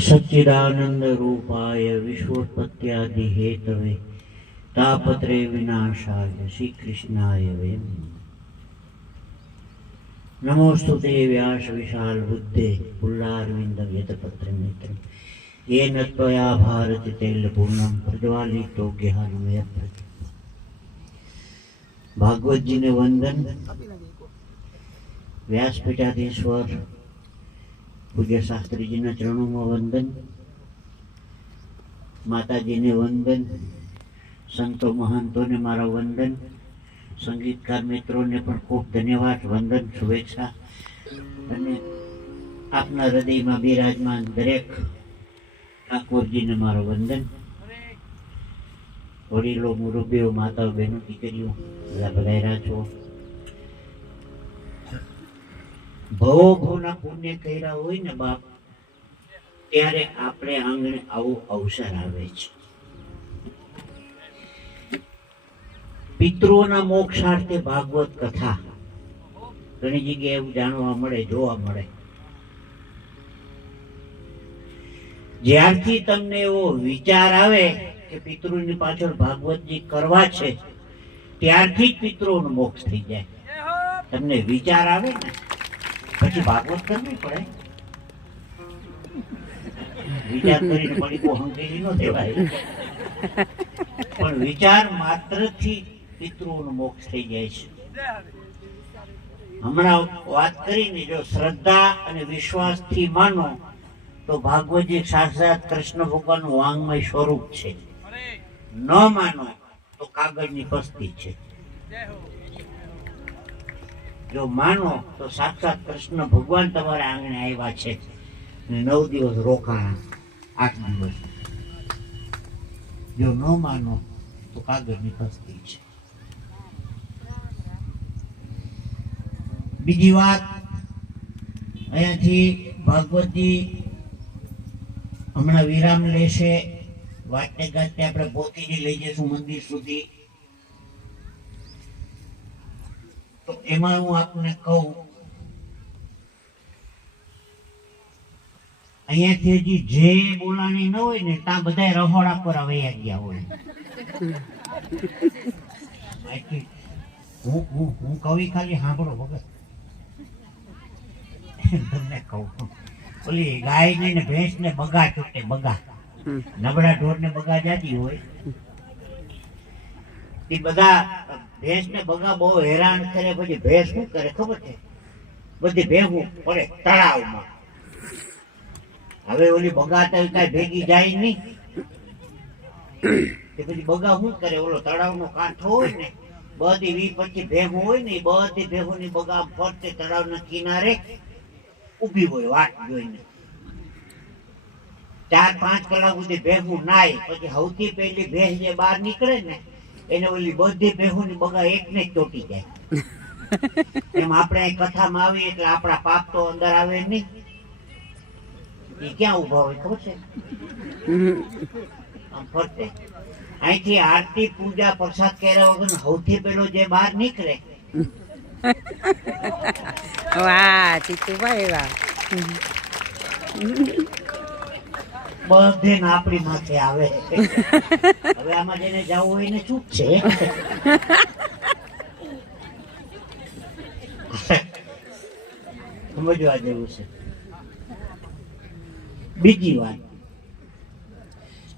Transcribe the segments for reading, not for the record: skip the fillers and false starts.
सच्चिदानंद रूपाय विश्वोत्पत्त्यादि Hathaway तापत्रे विनाशाय श्री कृष्णाय वयम् नमोस्तुते व्यास विशाल बुद्धे पुल्लारविंद यतपत्रं नेत्रं येन त्वया भारति तैलपूर्णं प्रज्वालितो ज्ञानमय भागवत जी ने वंदन। व्यासपीठाधीश्वर पूज्य शास्त्री जी ने चरणों में वंदन। माता जी ने वंदन। संतो महंतों ने मारा वंदन। संगीतकार मित्रों ने पण खूब धन्यवाद, वंदन, शुभेच्छा। आपना हृदय में विराजमान दरेक ठाकुर जी ने मारो वंदन। वडीलो, मुरब्बीओ, माताओ, बहनों, दीकरीओ બધા બધાયરા છો। ભવોના પુણ્ય કર્યા હોય ને બાપ, ત્યારે આપણે આંગણે આવો અવસર આવે છે। પિતૃઓના મોક્ષાર્થે ભાગવત કથા ઘણી જગ્યાએ એવું જાણવા મળે, જોવા મળે। જ્યારથી તમને એવો વિચાર આવે કે પિતૃની પાછળ ભાગવતજી કરવા છે, ત્યારથી જ પિતૃઓનો મોક્ષ થઈ જાય। તમને વિચાર આવે ને પછી ભાગવત કરવી પડે। વિચાર કરીને પડીકો હંકેલી ન દેવાય, પણ વિચાર માત્રથી પિતૃઓનો મોક્ષ થઈ જાય છે। હમણાં વાત કરીને જો શ્રદ્ધા અને વિશ્વાસથી માનો તો ભાગવતજી સાક્ષાત કૃષ્ણ ભગવાનનું વાંગમય સ્વરૂપ છે। ન માનો તો કાગળની પસ્તી છે। જો માનો તો સાક્ષાત કૃષ્ણ ભગવાન તમારા આંગણે આવ્યા છે, 9 દિવસ રોકાણા, 8 દિવસ। જો ન માનો તો કાગળની પસ્તી છે। બીજી વાત, અહીંયાથી ભાગવતજી હમણાં વિરામ લેશે। વાટને ગાંઠને આપણે પોતીને લઈ જઈશું મંદિર સુધી। તો એમાં હું આપને કહું, અહીંયાથી હજી જે બોલાણી ન હોય ને ત્યાં બધા રહોડા પર વયા ગયા હોય। હું કવિ ખાલી સાંભળો વગર તમને કહું, ઓલી ગાય ને ભેંસ ને બગા છૂટે, બગા નબળા ઢોર ને બગા જાતી હોય, એ બધા ભેંસ ને બગા બહુ હેરાન કરે। પછી ભેંસ શું કરે ખબર છે? બધી ભેગું પડે તળાવમાં। હવે ઓલી બગા તો કઈ ભેગી જાય નહીં, પછી બગા શું કરે, ઓલો તળાવનો કાંઠો હોય ને, બધી 20-25 ભેગું હોય ને, બધી ભેગુની બગા ફરતે તળાવના કિનારે ઊભી હોય વાટ જોઈને। 4-5 કલાક સુધી ભેગું નાય, પછી સૌથી પહેલી ભેંસ જે બહાર નીકળે ને એને ઓલી બધી ભેગુની બગા એકને જ ચોટી જાય। એમ આપણે કથામાં આવીએ એટલે આપણા પાપ તો અંદર આવે નહીં, એ ક્યાં ઉભા હોય ખબર છે? આમ ફરતે અહીંથી આરતી પૂજા પ્રસાદ કર્યા વગર સૌથી પહેલો જે બહાર નીકળે, વાહ ચીતુભાઈ વાહ, બધે આપણી માથે આવે। હવે આમાં જેને જવું હોય ને ચૂપ છે। સમજવા જેવું છે। બીજી વાત,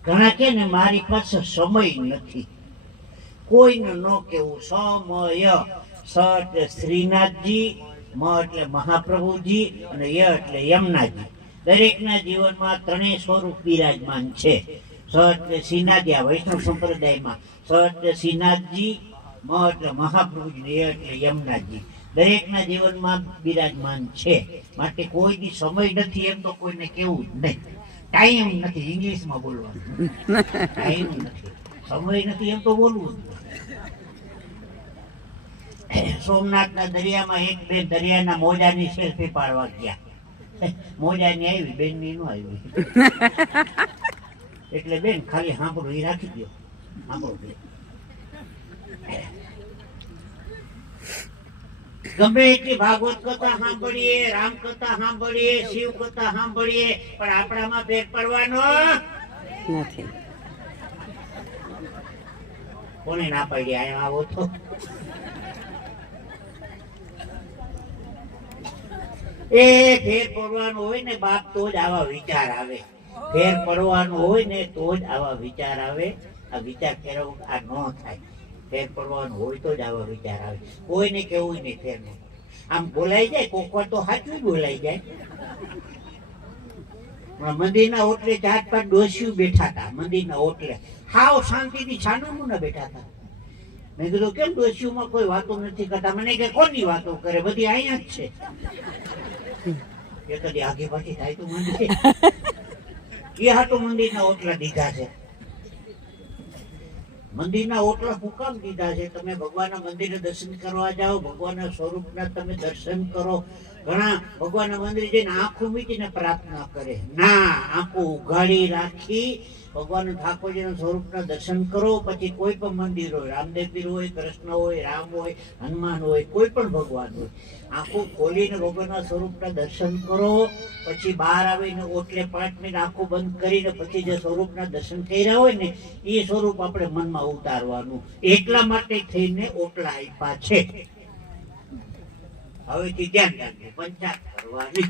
ઘણા કે ને મારી પાસે સમય નથી, કોઈને ન કેવું। સમય, સ એટલે શ્રીનાથજી, મ એટલે મહાપ્રભુજી અને ય એટલે યમુનાજી। દરેકના જીવનમાં ત્રણેય સ્વરૂપ બિરાજમાન છે। સ એટલે શ્રીનાથજી, આ વૈષ્ણવ સંપ્રદાયમાં સ એટલે શ્રીનાથજી, મ એટલે મહાપ્રભુજી, ય એટલે યમુનાજી। દરેકના જીવનમાં બિરાજમાન છે, માટે કોઈ દી સમય નથી એમ તો કોઈને કેવું જ નહીં। ટાઈમ નથી, ઇંગ્લિશમાં બોલવાનું, ટાઈમ નથી, સમય નથી એમ તો બોલવું જ। સોમનાથના દરિયામાં એક બે દરિયાના મોજાની સેલ્ફી પાડવા ગયા, મોજાની આવી, બેનની ન આવી। એટલે બેન ખાલી સાંભળો, એ રાખી દો, સાંભળો બેન। ગમે એટલી ભાગવત કથા સાંભળીએ, રામ કથા સાંભળીએ, શિવ કથા સાંભળીએ, પણ આપણામાં ફેર પડવાનો નથી. કોને ના પાડી અહીંયા આવો તો? એ ફેર પડવાનું હોય ને બાપ તો જ આવા વિચાર આવે. ફેર પડવાનું હોય ને તો જ આવા વિચાર આવે. આ વિચાર કેવો આ ન થાય. ફેર પડવાનું હોય તો જ આવા વિચાર આવે. કોઈને કેવું નહીં ફેર નહીં. આમ બોલાઈ જાય કોક વાર તો સાચું બોલાઈ જાય. મંદિરના ઓટલે 4-5 ડોશીઓ બેઠા હતા. મંદિરના ઓટલે હાવ શાંતિથી છાનામુના બેઠા હતા. મેં કીધું કેમ ડોશીઓમાં કોઈ વાતો નથી કરતા? મને કે કોની વાતો કરે? બધી અહીંયા જ છે. એ કદી આગે પાછી થાય તો મંદિર એ હાટો મંદિરના ઓટલા દીધા છે. મંદિરના ઓટલા શું કામ દીધા છે? તમે ભગવાનના મંદિરે દર્શન કરવા જાઓ, ભગવાનના સ્વરૂપના તમે દર્શન કરો. ઘણા ભગવાનના મંદિરે જઈને આંખો મીચીને પ્રાર્થના કરે. ના, આંખો ઉઘાડી રાખી ભગવાન ઠાકોરજીના સ્વરૂપના દર્શન કરો. પછી કોઈ પણ મંદિર હોય, રામદેવ પીર હોય, કૃષ્ણ હોય, રામ હોય, હનુમાન હોય, કોઈ પણ ભગવાન હોય, આંખો ખોલીને ભગવાનના સ્વરૂપના દર્શન કરો. પછી બહાર આવીને ઓટલે 5 મિનિટ આંખો બંધ કરીને પછી જે સ્વરૂપના દર્શન કર્યા હોય ને એ સ્વરૂપ આપણે મનમાં ઉતારવાનું. એટલા માટે થઈને ઓટલા આપ્યા છે. હવેથી ધ્યાન રાખજો, પંચાયત કરવાની.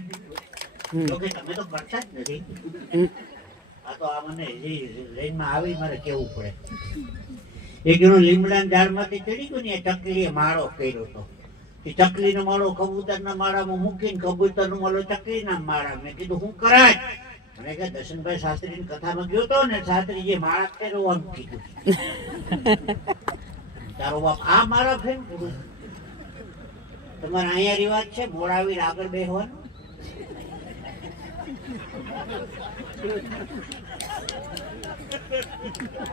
જોકે તમે તો કરતા જ નથી. આ તો આ મને લાઈનમાં આવી મારે કેવું પડે. એક એનો લીમડાના ઝાડમાંથી ચડી ગયો ને એ ચકલીએ માળો કર્યો હતો. એ ચકલીનો માળો કબૂતરના માળામાં મૂકીને કબૂતરનો માળો ચકલીના માળા. મેં કીધું હું કરાય? મને કે દર્શનભાઈ શાસ્ત્રીની કથામાં ગયો તો ને શાસ્ત્રીજી માળા ફેરવવાનું કીધું. તારો બાપ આ માળા ફેર કીધું. તમારે અહીંયા રિવાજ છે મોડાવી આગળ બેસવાનું?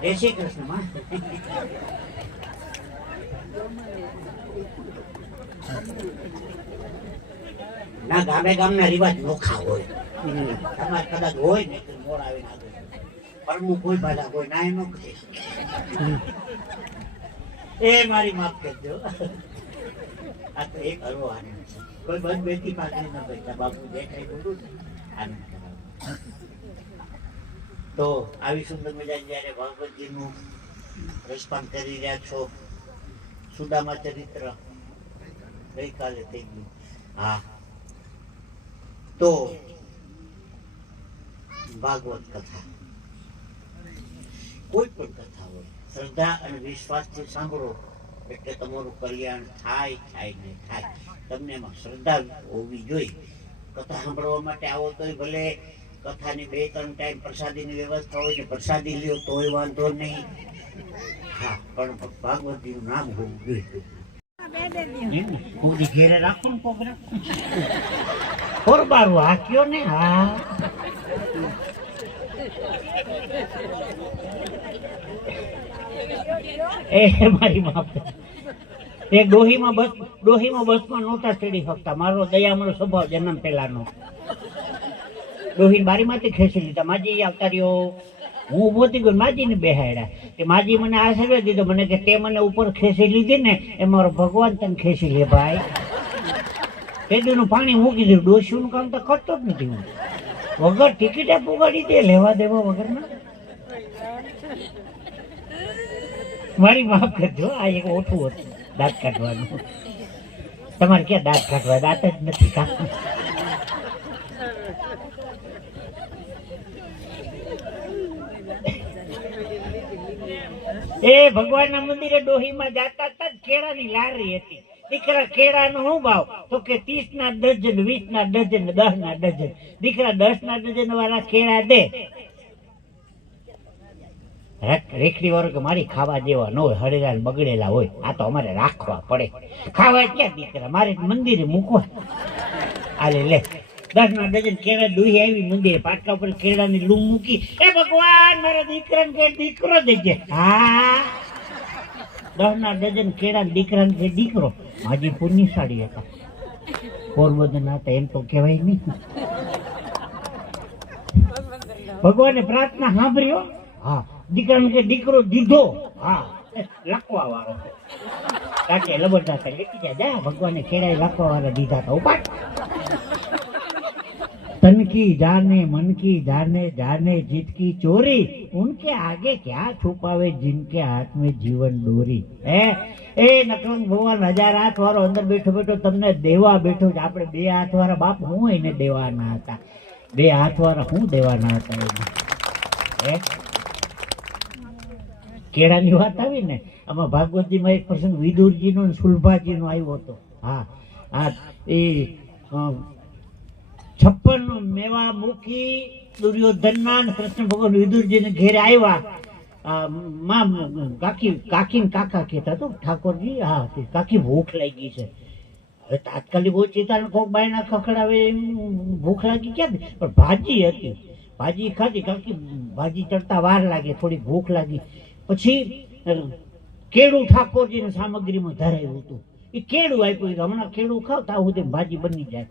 જય શ્રી કૃષ્ણ માં. ના, ગામે ગામના રિવાજ નોખા હોય. તમારે કદાચ હોય ને મોડાવી આગળ પરમુખ કોઈ પાછા કોઈ ના નો કરે. એ મારી માફ કરજો. આ તો એક હરવો આનંદ છે. કોઈ બંધ બેઠી પાકડી ન બેઠા. બાપુ જે કઈ બોલું આનંદ. તો આવી સુંદર મજા જયારે ભાગવતજીનું રસપાન કરી રહ્યા છો, સુદામા ચરિત્ર ગઈકાલે થઈ ગયું. હા, તો ભાગવત કથા કોઈ પણ કથા હોય શ્રદ્ધા અને વિશ્વાસથી સાંભળો એટલે તમારું કલ્યાણ થાય ને થાય. તમને એમાં શ્રદ્ધા હોવી જોઈએ. કથા સાંભળવા માટે આવો તોય ભલે કથાની 2-3 ટાઈમ પ્રસાદીની વ્યવસ્થા હોય ને પ્રસાદી લ્યો તોય વાંધો નહીં. હા, પણ ભાગવતજીનું નામ હોવું જોઈએ. ઘેરે રાખો ને પ્રોગ્રામ ખોરબારું હાક્યો ને. હા, એ મારી બાપ એ ડોહીમાં બસમાં નહોતા ચડી શકતા. મારો દયામણો સ્વભાવ જન્મ પહેલાનો. ડોહી બારીમાંથી ખેંચી લીધા. માજી આવતા રહ્યો, હું ઉભો થઈ ગયો, માજીને બેહાડ્યા. તે માજી મને આશીર્વાદ દીધો. મને કે તે મને ઉપર ખેંચી લીધી ને એ મારો ભગવાન તને ખેંચી લે ભાઈ. પેદુનું પાણી મૂકી દીધું. ડોશીનું કામ તો કરતો જ નથી હું. વગર ટિકિટે પુગાડી દે, લેવા દેવા વગરના. મારી માફ કરજો. આ એક ઓઠું હતું દાંત કાઢવાનું. તમારે ક્યાં દાંત કાઢવા? દાંત જ નથી કાઢવું. એ ભગવાનના મંદિરે ડોહીમાં જાતા હતા, કેળાની લારી હતી. દીકરા કેળાનો શું ભાવ? તો કે 30ના ડઝન, 20ના ડઝન, 10ના ડઝન. દીકરા 10ના ડઝન વાળા કેળા દે. રેખડી વાળો કે મારી ખાવા જેવા ન હોય, હળેલા બગડેલા હોય, આ તો અમારે રાખવા પડે. ખાવા ક્યાં દીકરા, મારે મંદિરે મૂકવા. આલે લે 10ના ડઝન કેળા દોહી આવી મંદિરે. પાટલા ઉપર કેળાની લૂમ મૂકી. એ ભગવાન મારા દીકરાને કે દીકરો દેજે. હા, 10ના ડઝન કેળા દીકરાને કે દીકરો. માજી પુણ્યશાળી હતા, પોરબંદર હતા એમ તો કહેવાય નહીં. ભગવાને પ્રાર્થના સાંભળ્યો. હા, દીકરાને કે દીકરો દીધો. હા, લખવા વાળો. કાકે લબડતા કરી લેતી જા ભગવાને ખેડાઈ લાખવા વાળા દીધા તો ઉપાડ तन की जाने मन की जाने जाने जीत की चोरी उनके आगे क्या छुपावे जिनके हाथ में जीवन डोरी ए नकलंग भगवान 1000 हाथ वाળો અંદર બેઠો બેઠો તમને દેવા બેઠો છે. આપણે 2 હાથ વાળા બાપ હું એને દેવાના હતા, 2 હાથ વાળા હું દેવાના હતા એને. કેળાની વાત આવી ને, આમાં ભાગવતજીમાં એક પ્રસંગ વિદુરજીનો અને સુલભાજીનો આવ્યો હતો. હા હા એ 56 મેવા મૂકી દુર્યોધનના કૃષ્ણ ભગવાન વિદુરજીને ઘેરે આવ્યા. કાકી કાકા કહેતા તો ઠાકોરજી, હા કાકી ભૂખ લાગી છે. હવે તાત્કાલિક ઓચિતા કોક બાયના ખખડાવે એમ ભૂખ લાગી ક્યાંથી, પણ ભાજી હતી, ભાજી ખાધી. કાકી ભાજી ચડતા વાર લાગે, થોડી ભૂખ લાગી. પછી કેળું ઠાકોરજીની સામગ્રીમાં ધરાયું હતું, એ કેળું આપ્યું. હમણાં કેળું ખાવ ત્યાં સુધી ભાજી બની જાય.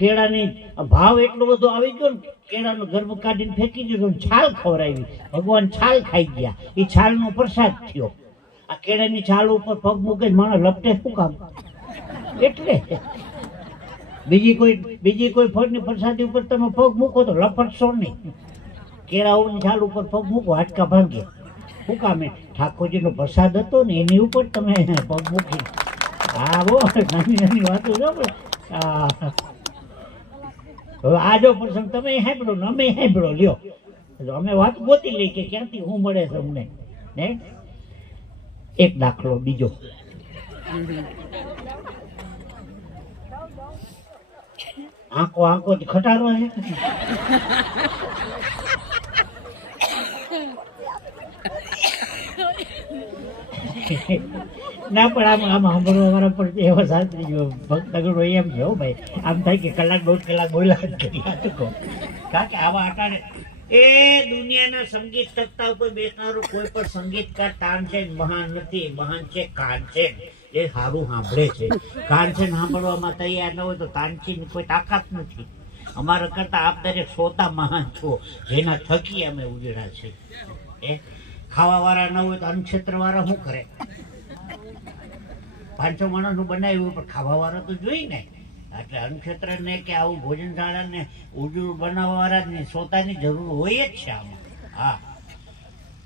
કેળાની ભાવ એટલો બધો આવી ગયો ને, કેળાનો ગર્ભ કાઢીને ફેંકી દીધો, છાલ ખવડાવી. ભગવાન છાલ ખાઈ ગયા, એ છાલનો પ્રસાદ થયો. આ કેળાની છાલ ઉપર પગ મૂકે માણસ લપટે શું કામ? એટલે બીજી કોઈ ફળની પ્રસાદી ઉપર તમે પગ મૂકો તો લપટશો નહીં. કેળાઓની છાલ ઉપર પગ મૂકો હાડકા ભાંગે. શું કામે? ઠાકોરજીનો પ્રસાદ હતો ને એની ઉપર તમે પગ મૂકી. હા બહુ નાની નાની વાતો જો. હવે આ જો પ્રસંગ તમે સાંભળો ને અમે સાંભળો લ્યો, અમે વાત ગોતી લઈ કે ક્યાંથી શું મળે છે અમને. ને એક દાખલો બીજો. આંખો ખટારો છે. ના પણ આમ સાંભળવા વાળા પણ એવા શાસ્ત્રી ભક્તગણો એમ છે ભાઈ, આમ થાય કે કલાક 1.5 કલાક બોલ્યા જ કરી ચૂકો. કારણ કે આવા અટાણે એ દુનિયાના સંગીત તખ્તા ઉપર બેસનારો કોઈ પણ સંગીતકાર તાનસેન મહાન નથી, મહાન છે કાનસેન. એ સારું સાંભળે છે. કાનસેન સાંભળવામાં તૈયાર ન હોય તો તાનસેનની કોઈ તાકાત નથી. અમારા કરતા આપ દરેક શ્રોતા મહાન છો, જેના થકી અમે ઉજળા છે. એ ખાવા વાળા ન હોય તો અન્નક્ષેત્ર વાળા શું કરે? 500 માણસનું બનાવ્યું પણ ખાવા વાળા તો જોઈ ને. એટલે અન્નક્ષેત્ર ને કે આવું ભોજનશાળા ને ઉજળું બનાવવા વાળા ને શ્રોતાની જરૂર હોય જ છે આમાં. હા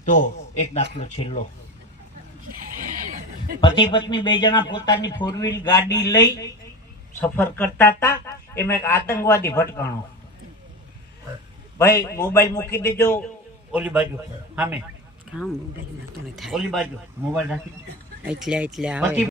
તો એક દાખલો છેલ્લો. પતિ પત્ની 2 જણા પોતાની 4 વ્હીલ ગાડી લઈ સફર કરતા હતા. એમાં એક આતંકવાદી ભટકાણો. ભાઈ મોબાઈલ મૂકી દેજો ઓલી બાજુ સામે, ઓલી બાજુ મોબાઈલ રાખી. એટલે આવે.